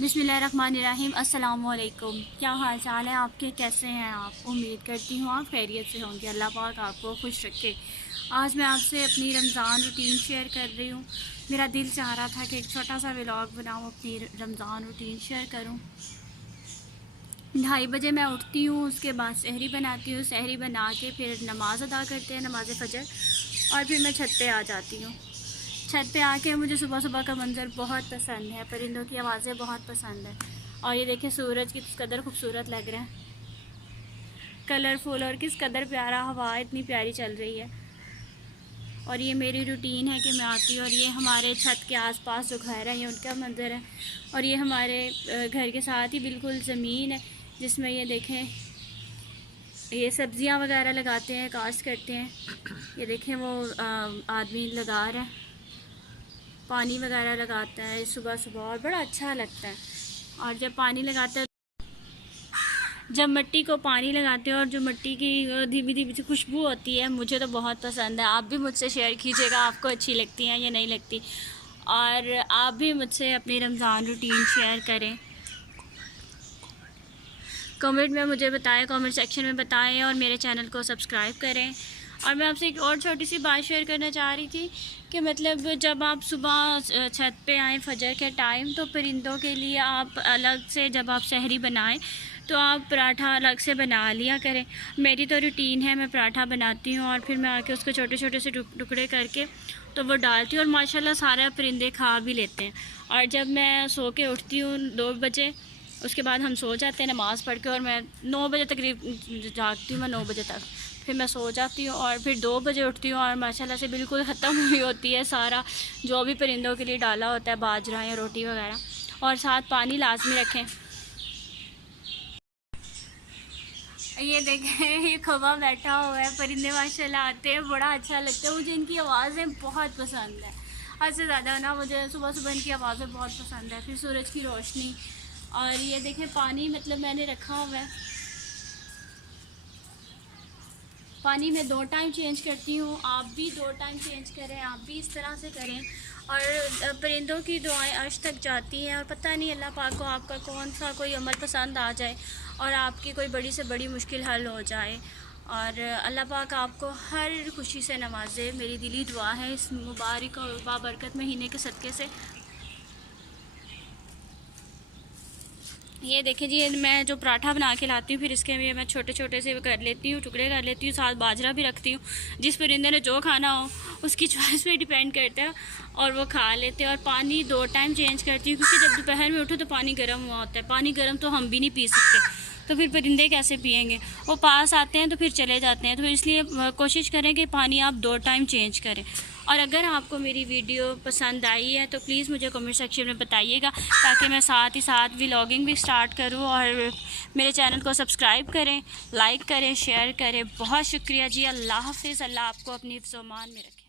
बिस्मिल्लाहिर्रहमानिर्रहीम। अस्सलाम वालेकुम। क्या हाल चाल है आपके, कैसे हैं आप? उम्मीद करती हूँ आप खैरियत से होंगे। अल्लाह पाक आपको खुश रखे। आज मैं आपसे अपनी रमज़ान रूटीन शेयर कर रही हूँ। मेरा दिल चाह रहा था कि एक छोटा सा व्लॉग बनाऊँ, अपनी रमज़ान रूटीन शेयर करूँ। 2:30 बजे मैं उठती हूँ, उसके बाद सहरी बनाती हूँ। सहरी बना के फिर नमाज़ अदा करते हैं, नमाज़ फ़जर, और फिर मैं छत पे आ जाती हूँ। छत पे आके मुझे सुबह सुबह का मंज़र बहुत पसंद है, परिंदों की आवाज़ें बहुत पसंद है। और ये देखें सूरज किस कदर खूबसूरत लग रहा है, कलरफुल, और किस कदर प्यारा, हवा इतनी प्यारी चल रही है। और ये मेरी रूटीन है कि मैं आती हूँ, और ये हमारे छत के आसपास जो घर है ये उनका मंज़र है। और ये हमारे घर के साथ ही बिल्कुल ज़मीन है जिसमें ये देखें ये सब्ज़ियाँ वगैरह लगाते हैं, काश्त करते हैं। ये देखें वो आदमी लगा रहा है, पानी वगैरह लगाता है सुबह सुबह, और बड़ा अच्छा लगता है। और जब पानी लगाता है, जब मिट्टी को पानी लगाते हैं और जो मिट्टी की धीमी धीमी सी खुशबू होती है, मुझे तो बहुत पसंद है। आप भी मुझसे शेयर कीजिएगा आपको अच्छी लगती हैं या नहीं लगती, और आप भी मुझसे अपनी रमज़ान रूटीन शेयर करें। कमेंट में मुझे बताएं, कमेंट सेक्शन में बताएं, और मेरे चैनल को सब्सक्राइब करें। और मैं आपसे एक और छोटी सी बात शेयर करना चाह रही थी कि मतलब जब आप सुबह छत पे आएँ फजर के टाइम, तो परिंदों के लिए आप अलग से, जब आप सहरी बनाएं तो आप पराठा अलग से बना लिया करें। मेरी तो रूटीन है, मैं पराठा बनाती हूँ और फिर मैं आके उसको छोटे छोटे से टुकड़े करके तो वो डालती हूँ, और माशाल्लाह सारे परिंदे खा भी लेते हैं। और जब मैं सो के उठती हूँ 2 बजे, उसके बाद हम सो जाते हैं नमाज़ पढ़ के, और मैं 9 बजे तकरीब जागती हूँ, मैं 9 बजे तक, फिर मैं सो जाती हूँ, और फिर 2 बजे उठती हूँ, और माशाल्लाह से बिल्कुल ख़त्म हुई होती है सारा जो भी परिंदों के लिए डाला होता है, बाजरा या रोटी वगैरह। और साथ पानी लाजमी रखें। ये देखें ये खवा बैठा हुआ है, परिंदे माशाल्लाह आते हैं, बड़ा अच्छा लगता है मुझे। इनकी आवाज़ें बहुत पसंद है, हद से ज़्यादा ना मुझे सुबह सुबह इनकी आवाज़ें बहुत पसंद है। फिर सूरज की रोशनी, और ये देखें पानी मतलब मैंने रखा हुआ है, पानी में 2 टाइम चेंज करती हूँ। आप भी 2 टाइम चेंज करें, आप भी इस तरह से करें। और परिंदों की दुआएं अर्श तक जाती हैं, और पता नहीं अल्लाह पाक को आपका कौन सा कोई अमल पसंद आ जाए और आपकी कोई बड़ी से बड़ी मुश्किल हल हो जाए, और अल्लाह पाक आपको हर खुशी से नवाजे। मेरी दिली दुआ है इस मुबारक और बाबरकत महीने के सदक़े से। ये देखिए जी, मैं जो पराठा बना के लाती हूँ, फिर इसके लिए मैं छोटे छोटे से कर लेती हूँ, टुकड़े कर लेती हूँ, साथ बाजरा भी रखती हूँ। जिस परिंदे ने जो खाना हो उसकी चॉइस पे डिपेंड करता है, और वो खा लेते हैं। और पानी 2 टाइम चेंज करती हूँ, क्योंकि जब दोपहर में उठो तो पानी गर्म हुआ होता है। पानी गर्म तो हम भी नहीं पी सकते, तो फिर परिंदे कैसे पियेंगे? वो पास आते हैं तो फिर चले जाते हैं। तो इसलिए कोशिश करें कि पानी आप 2 टाइम चेंज करें। और अगर आपको मेरी वीडियो पसंद आई है तो प्लीज़ मुझे कमेंट सेक्शन में बताइएगा, ताकि मैं साथ ही साथ व्लॉगिंग भी स्टार्ट करूं। और मेरे चैनल को सब्सक्राइब करें, लाइक करें, शेयर करें। बहुत शुक्रिया जी। अल्लाह हाफ़िज़। अल्लाह आपको अपनी हिफ्ज़-ओ-अमान में रखे।